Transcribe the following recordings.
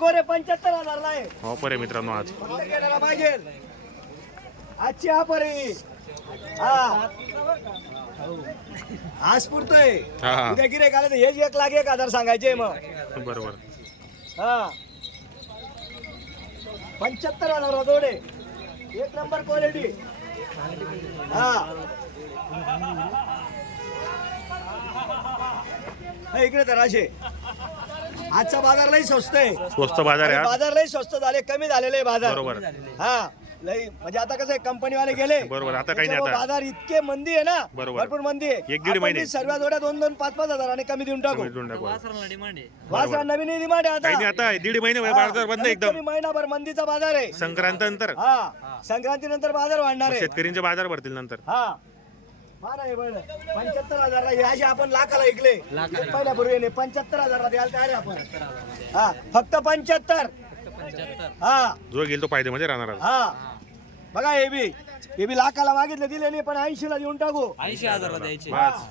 गोरे पंच्याहत्तर हजारला आहे. ऑफर आहे मित्रांनो आज. गेल्याला पाहिजे. आजची ऑफर आहे हा. आज पुरतोय. हा हा. उद्या गिरे आले तर हेच एक लाख एक हजार सांगायचे मग. बरोबर. हा. पंच्याहत्तर हजार जोडे. एक नंबर क्वालिटी हा. हा, इकडे तर असे आजचा बाजार लई स्वस्त आहे. स्वस्त बाजार आहे आणि आज बाजार लई स्वस्त झाले कमी झालेले आहे बाजार. बरोबर. हा लई म्हणजे आता कसं आहे कंपनी वाले गेले. बरोबर, आता काही नाही त्याच्यामुळे आता. बाजार इतके मंदी आहे ना बरोबर. भरपूर मंदी आहे. एक दीड आपण महिने. ती सर्व जोड्या दोन दोन पाच पाच हजाराने कमी देऊन टाकू. कमी देऊन टाकू. आज. वासरा नवीन डिमांड आहे काही नाही आता आता दीड महिने हा, बाजार बंद आहे कमीत कमी एकदम महिनाभर मंदीचा बाजार आहे. संक्रांत नंतर हा संक्रांती नंतर बाजार वाढणार आहे. शेतकऱ्यांचे बाजार भरतील नंतर. हा. पंच्याहत्तर हजारला हे असे आपण लाखाला ऐकले पहिल्यापूर्वी पंच्याहत्तर हजारला द्यायला तयार आहे आपण. हा फक्त पंच्याहत्तर. हा. जो घेईल तो फायदेमध्ये राहणार. हा. बघा हे बी. हे बी लाखाला मागितले दिले नाही पण ऐंशी ला देऊन टाकू. ऐंशी हजारला द्यायचे. बस.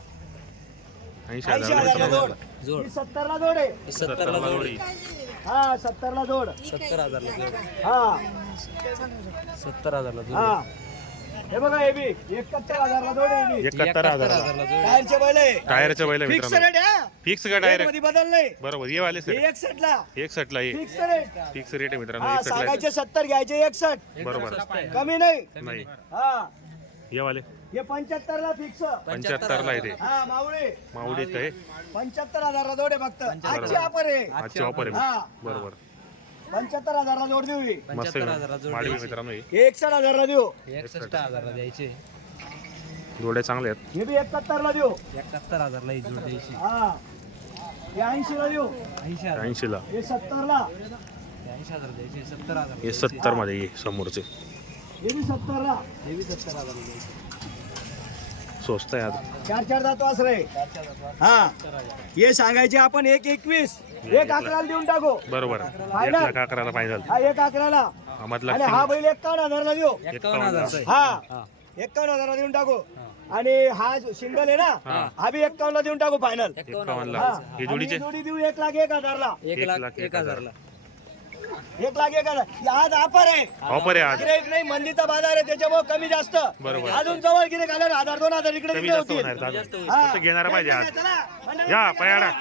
ऐंशी ऐंशी हजारला हजार जोड. जोड. ही सत्तरला जोड आहे. सत्तरला जोडी. हा सत्तरला जोड. सत्तर हजारला जोड. हा. सत्तर हजारला जोड. हा. हे बघा हे बी. एकाहत्तर हजारला जोड आहे बी. एकाहत्तर हजार टायरचे बैल आहे टायरचे बैल आहे फिक्स मित्रांनो. रेट आहे फिक्स का टायरमध्ये बदल नाही बरोबर ये वाले हे सर एकसठ ला एक ला ये फिक्स रेट फिक्स रेट आहे मित्रांनो हा एक सांगायचे सत्तर घ्यायचे एकसठ. बरोबर. कमी नाही. नाही. हा. ये वाले. हे पंच्याहत्तर ला फिक्स पंच्याहत्तर ला येते हा मावळे. माऊलीत आहे. पंच्याहत्तर हजारला जोड आहे फक्त. आजची ऑफर आहे. आजची ऑफर आहे. हा. बरोबर. पंच्याहत्तर हजारला जोड देऊ ही. मस्त पंच्याहत्तर हजारला आहे. जोड माडवी द्यायची. मित्रांनो हे. एकसठ हजारला देऊ. एकसष्ट हजारला द्यायचे. जोड्या चांगल्या आहेत. हे बी एकाहत्तर ला देऊ. एकाहत्तर हजारला ही जोड द्यायची. हा. हे ऐंशी ला देऊ. ऐंशी हजार. ऐंशी ला हे सत्तर ला ऐंशी हजार द्यायचे सत्तर हजार हे सत्तरमध्ये ये समोरचे. हे बी सत्तर ला हे बी सत्तर द्यायचे. स्वस्त आहे आज चार चार दात वासरे हा. हे सांगायचे आपण एक एकवीस एक अकराला देऊन टाकू. बरोबर. एक Final. लाख अकराला पाहिजे हा एक अकराला. आणि हा बैल एक्कावन्न हजारला देऊ. एकावन्न हजारचा आहे. हा. हा. एक्कावन्न हजारला देऊन टाकू. आणि हा सिंगल आहे हा. ना हा. बी एक्कावन्न ला देऊन टाकू फायनल एकावन्न हा. जोडीचे? जोडी देऊ एक लाख एक हजारला. एक लाख एक हजारला. एक लाख एक हजार. हे आज ऑफर आहे. ऑफर आहे आज. गिरेक नाही मंदीचा बाजार आहे त्याच्यामुळे कमी जास्त. बरोबर. अजून जवळ गिरेक आल्यावर हजार दोन हजार इकडे कमी तिकडे जास्त होतील. होणार आहे आज. हा. फक्त घेणारा पाहिजे आज. चला, मंडळी, या पयाडा.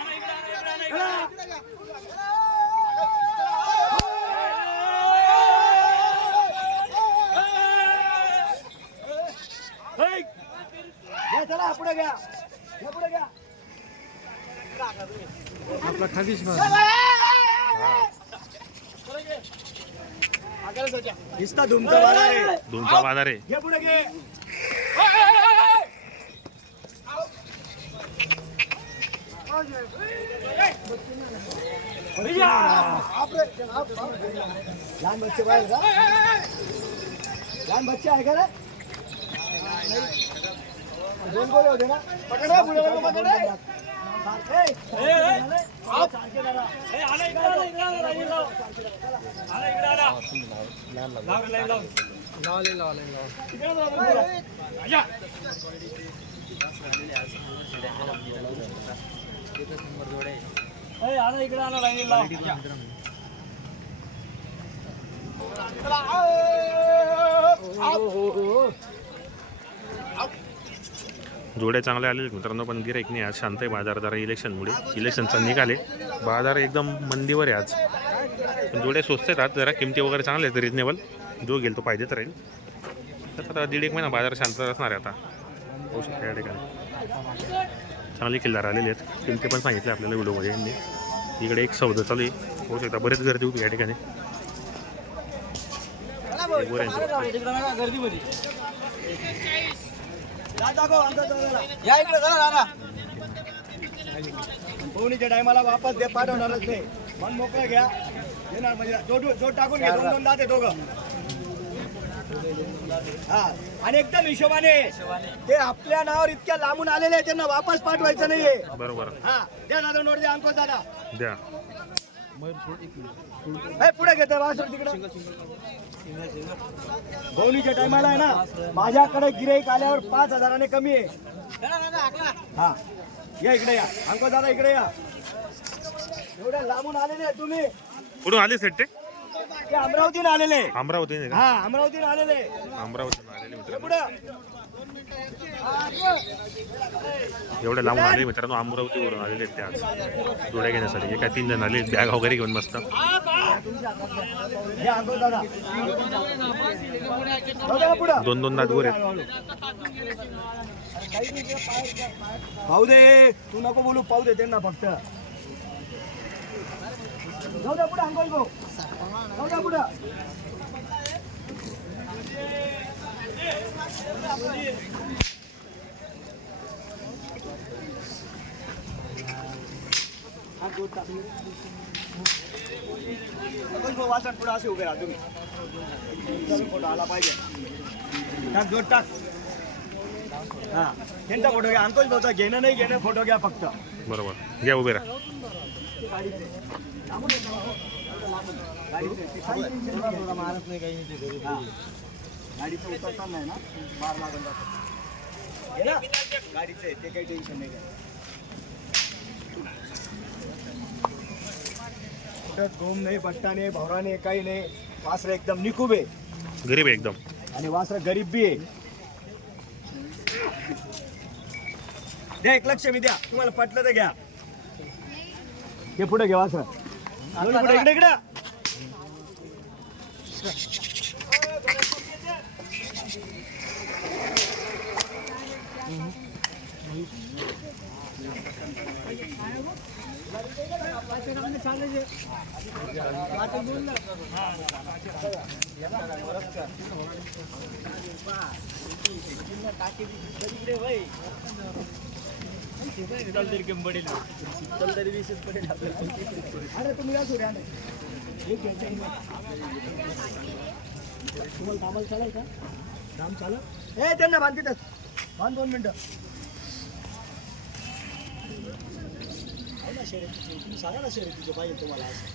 हे. घ्या, चला पुढे घ्या. घ्या, पुढे घ्या. नुसता धुमचा बाजार आहे दोनचा बाजार आहे घे पुढे घे. लहान बच्चे बाहेर का लहान बच्चे आहे का रे? दोन गोळे होते ना? पकड रे, पुढे पकड रे. सारखे. आओ, सारखे जरा. तिकडे जा, पुढे. या. ए, आला इकडे आला लाव. जोड्या चांगल्या आलेले मित्रांनो पण गिराईक नाही. आज शांत आहे बाजार जरा इलेक्शनमुळे. इलेक्शनचा निघाले. बाजार एकदम मंदीवर आहे आज. पण जोड्या स्वस्त आहेत. जरा किमती वगैरे चांगल्या आहेत. रिजनेबल. जो गेल तो पाहिजे तर राहील. तर आता दीड एक महिना बाजार शांत असणार आहे आता. होऊ शकते या ठिकाणी. चांगले किल्लार आलेले आहेत. किमती पण सांगितले आपल्याला व्हिडिओमध्ये यांनी. इकडे एक सौदा चालू आहे. होऊ शकता बरेच गर्दी होती या ठिकाणी. या इकडे टायमाला वापस दे पाठवणारच नाही. मन मोकळं घ्या. येणार म्हणजे जोड जोड टाकून घ्या. दोन दोन दाते दोघं. हा. आणि एकदम हिशोबाने ते आपल्या नावावर इतक्या लांबून आलेले आहेत त्यांना वापस पाठवायचं नाहीये. बरोबर. हा. द्या दादा नोट द्या अंको दादा. द्या. हे पुढे घेते वासर तिकडं. भवनीच्या टायमाला आहे ना माझ्याकडे गिराईक आल्यावर पाच हजाराने कमी आहे. हा. या इकडे या. अंको दादा इकडे या. एवढ्या लांबून आलेले आहे तुम्ही. कुठून आले सेट ते? आलेले अमरावती नाही का? हा आलेले अमरावतीतून आलेले मित्रांनो. एवढ्या लांबून आले मित्रांनो अमरावतीवरून आलेले आहेत ते आज. जोड्या घेण्यासाठी. एका तीन जण आले बॅग वगैरे घेऊन मस्त हे पुढं. दोन दोन दात गोर आहेत. पाहू दे. तू नको बोलू पाहू दे त्यांना फक्त. जाऊ द्या पुढे भाऊ. जाऊ द्या पुढं भाऊ पुढे असे उभे राहा तुम्ही. फोटो आला पाहिजे. टाक जोड टाक. हा त्यांचा फोटो घ्या. अंकोज भाऊचा घेणं नाही घेणं फोटो घ्या फक्त. बरोबर. घ्या उभे राहा. गाडीचं उतरताना ना मार लागून जातो गाडीचं आहे ते काही टेन्शन नाही कुठंच घोम नाही बट्टा नाही भवरा नाही काही नाही वासरा एकदम निकूब आहे गरीब आहे एकदम. आणि वासरा गरीब बी आहे. द्या एक लक्ष मी द्या. तुम्हाला पटलं तर घ्या. हे पुढे घ्या सर दोन्ही पुढे इकडे इकडे. अरे तुम्ही या सूर्या तुम्हाला कामाला चालेल का काम चालत ए त्यांना बांधतीतच बांध दोन मिनिटं. तुम्ही सांगा ना शर्यतीचे पाहिजे तुम्हाला असं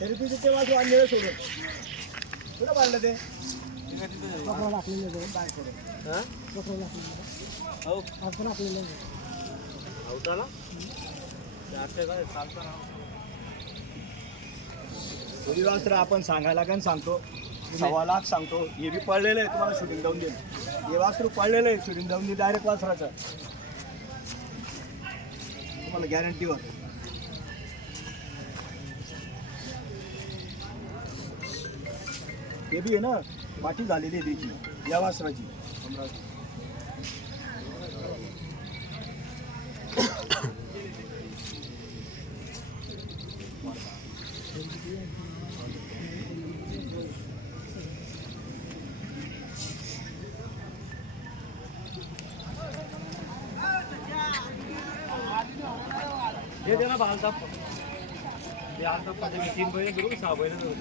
शर्यतीचे ते? वाजू आणलेलं सोडून कुठं बांधलं ते. बाहेर करून. हो. वाजता आपण सांगायला का सांगतो. सव्वा लाख सांगतो. हे बी पडलेलं आहे तुम्हाला शूटिंग जाऊन देईल. हे वासरू पडलेलं आहे शूटिंग जाऊन देईल डायरेक्ट वासराचं. तुम्हाला गॅरंटीवर हे बी आहे ना पाठी झालेली आहे त्याची या वासराची. अमरावती ना बाल ताप ते आज ताप पाहिजे तीन बैल धरून सहा बैल धरून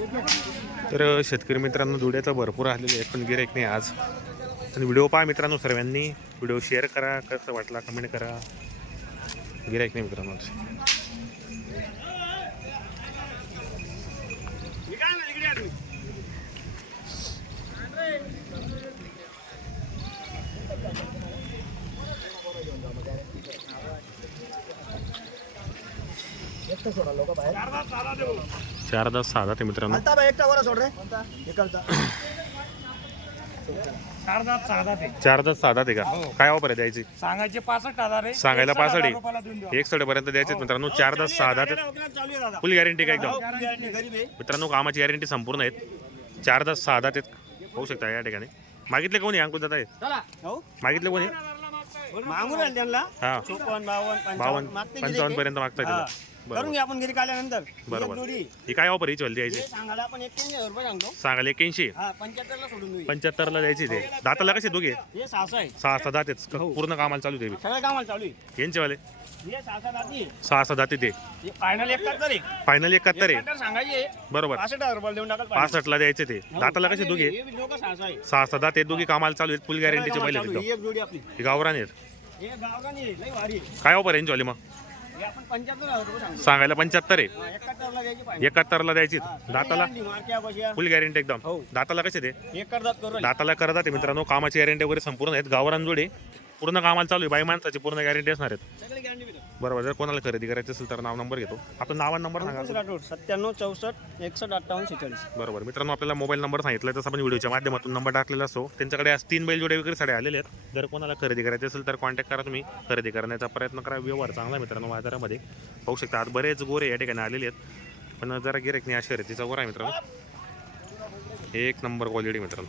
तर शेतकरी मित्रांनो धुड्याचं भरपूर आलेले आहेत पण गिरायक नाही आज. आणि व्हिडिओ पहा मित्रांनो सर्वांनी. व्हिडिओ शेअर करा कसं वाटला कमेंट करा. गिरायक नाही मित्रांनो सोडा लोक बाहेर चार दस सहा जाते मित्रांनो. आता बा एकटा वर सोड रे. इकडचा चार दात सहा दात आहे चार दस सहा का काय ऑफर आहे द्यायची? सांगायचे पासष्ट हजार आहे. सांगायला पासष्ट रुपयाला देऊन द्या. एक पर्यंत द्यायचे मित्रांनो. चार दस सहा जाते चालू आहे दादा. फुल गॅरंटी का एकदम? गरीब आहे. मित्रांनो कामाची गॅरंटी संपूर्ण आहेत. चार दस सहा दात आहेत होऊ शकता या ठिकाणी. मागितले कोणी अंकुश दादा आहेत हो? मागितले कोणी? मागून आले त्यांना. हा. चोपन्न बावन्न बावन्न पंचावन्न मागते पंचावन्न पर्यंत मागताय हा. करून घ्या आपण गिरी आल्यानंतर एक बरोबर. जोडी. ही काय ऑफर याची द्यायची हे सांगायला आपण एक्क्याऐंशी हजार रुपये सांगतो. सांगायला एक्याऐंशी हा पंच्याहत्तरला सोडून देऊ पंच्याहत्तरला द्यायची ते. दाताला कसे दोघे? हे आहे. सहा सहा दातेच पूर्ण कामाला चालू. सगळं कामाला चालू आहे. यांचेवाले? हे सहा सहा दाते ते. हे फायनल एकाहत्तर आहे. फायनल एकाहत्तर आहे. एकाहत्तर सांगायचे. बरोबर. पासष्ट हजार रुपये देऊन टाकाल पासष्टला द्यायचे ते. दाताला कसे दोघे? हे आहे. सहा सहा दाते दोघी कामाला चालू आहेत. फुल गॅरंटीचे पहिले चालू आहे. ही एक जोडी आपली. ही गावरान आहेत. हे गावरानी आहे, लई भारी आहे. काय ऑफर यांचीवाली मग? सांगायला पंच्याहत्तर आहे. एकाहत्तरला द्यायची दाताला? फुल गॅरंटी एकदम. हो. दाताला कसे राहिले. दाताला करतात आहे मित्रांनो. कामाची गॅरंटी वगैरे संपूर्ण आहेत. गावरान जोडे. पूर्ण कामाला चालू आहे. बाई माणसाची पूर्ण गॅरंटी असणार आहेत. बरोबर जर कोणाला खरेदी करायची असेल तर नाव नंबर घेतो. आपण नाव आणि नंबर सांगा राठोड सत्त्याण्णव चौसष्ट एकसष्ट अठ्ठावन्न शेचाळीस बरोबर मित्रांनो आपल्याला मोबाईल नंबर सांगितला तसं आपण व्हिडिओच्या माध्यमातून नंबर टाकलेला असतो. त्यांच्याकडे आज तीन बैल जोडे विक्रीसाठी आलेले आहेत. जर कोणाला खरेदी करायची असेल तर कॉन्टॅक्ट करा तुम्ही. खरेदी करण्याचा प्रयत्न करा. व्यवहार चांगला आहे मित्रांनो बाजारामध्ये. पाहू शकता आज बरेच गोरे या ठिकाणी आलेले आहेत. पण जरा गिरेक नाही अशा शर्यतीचा गोरा आहे मित्रांनो. एक नंबर क्वालिटी मित्रांनो.